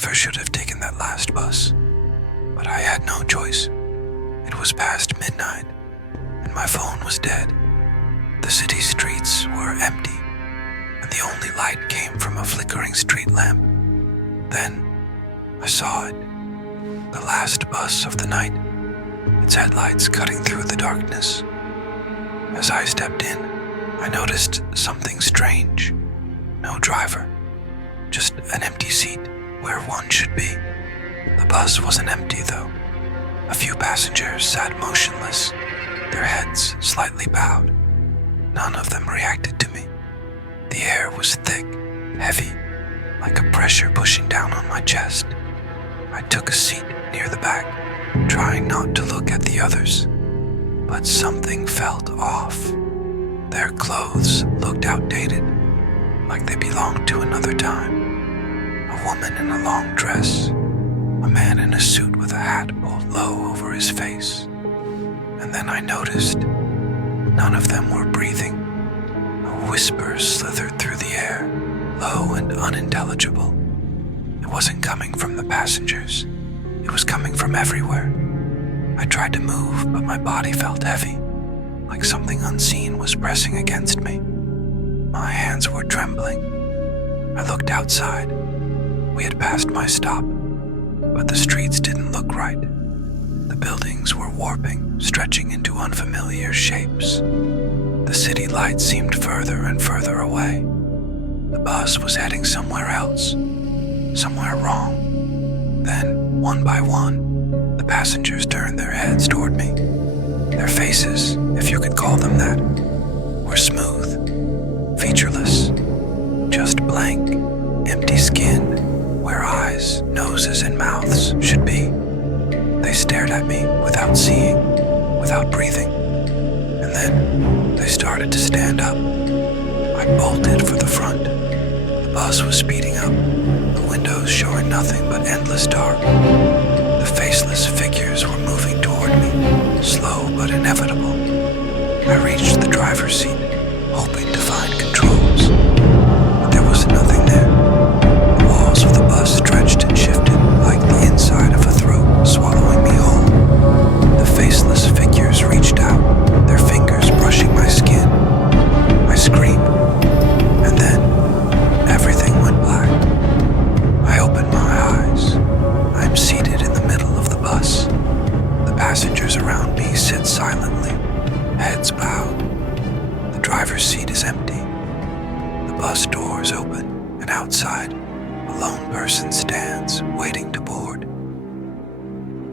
never should have taken that last bus, but I had no choice. It was past midnight, and my phone was dead. The city streets were empty, and the only light came from a flickering street lamp. Then I saw it, the last bus of the night, its headlights cutting through the darkness. As I stepped in, I noticed something strange. No driver, just an empty seat where one should be. The bus wasn't empty though. A few passengers sat motionless, their heads slightly bowed. None of them reacted to me. The air was thick, heavy, like a pressure pushing down on my chest. I took a seat near the back, trying not to look at the others. But something felt off. Their clothes looked outdated, like they belonged to another time. A woman in a long dress, a man in a suit with a hat pulled low over his face. And then I noticed none of them were breathing. A whisper slithered through the air, low and unintelligible. It wasn't coming from the passengers. It was coming from everywhere. I tried to move, but my body felt heavy, like something unseen was pressing against me. My hands were trembling. I looked outside. We had passed my stop, but the streets didn't look right. The buildings were warping, stretching into unfamiliar shapes. The city lights seemed further and further away. The bus was heading somewhere else, somewhere wrong. Then, one by one, the passengers turned their heads toward me. Their faces, if you could call them that, were smooth, featureless, just blank, empty skin where eyes, noses, and mouths should be. They stared at me without seeing, without breathing, and then they started to stand up. I bolted for the front. The bus was speeding up, the windows showing nothing but endless dark. The faceless figures were moving toward me, slow but inevitable. I reached the driver's seat, hoping to find controls, but there was nothing there. The walls of the bus stretched and shifted like the inside of a throat swallowing me whole. The faceless figures reached out, their fingers brushing my skin. I screamed, and then everything went black. I opened my eyes. I'm seated in the middle of the bus. The passengers around me sit silently, heads bowed. The driver's seat is empty. The bus doors open, and outside, a lone person stands, waiting to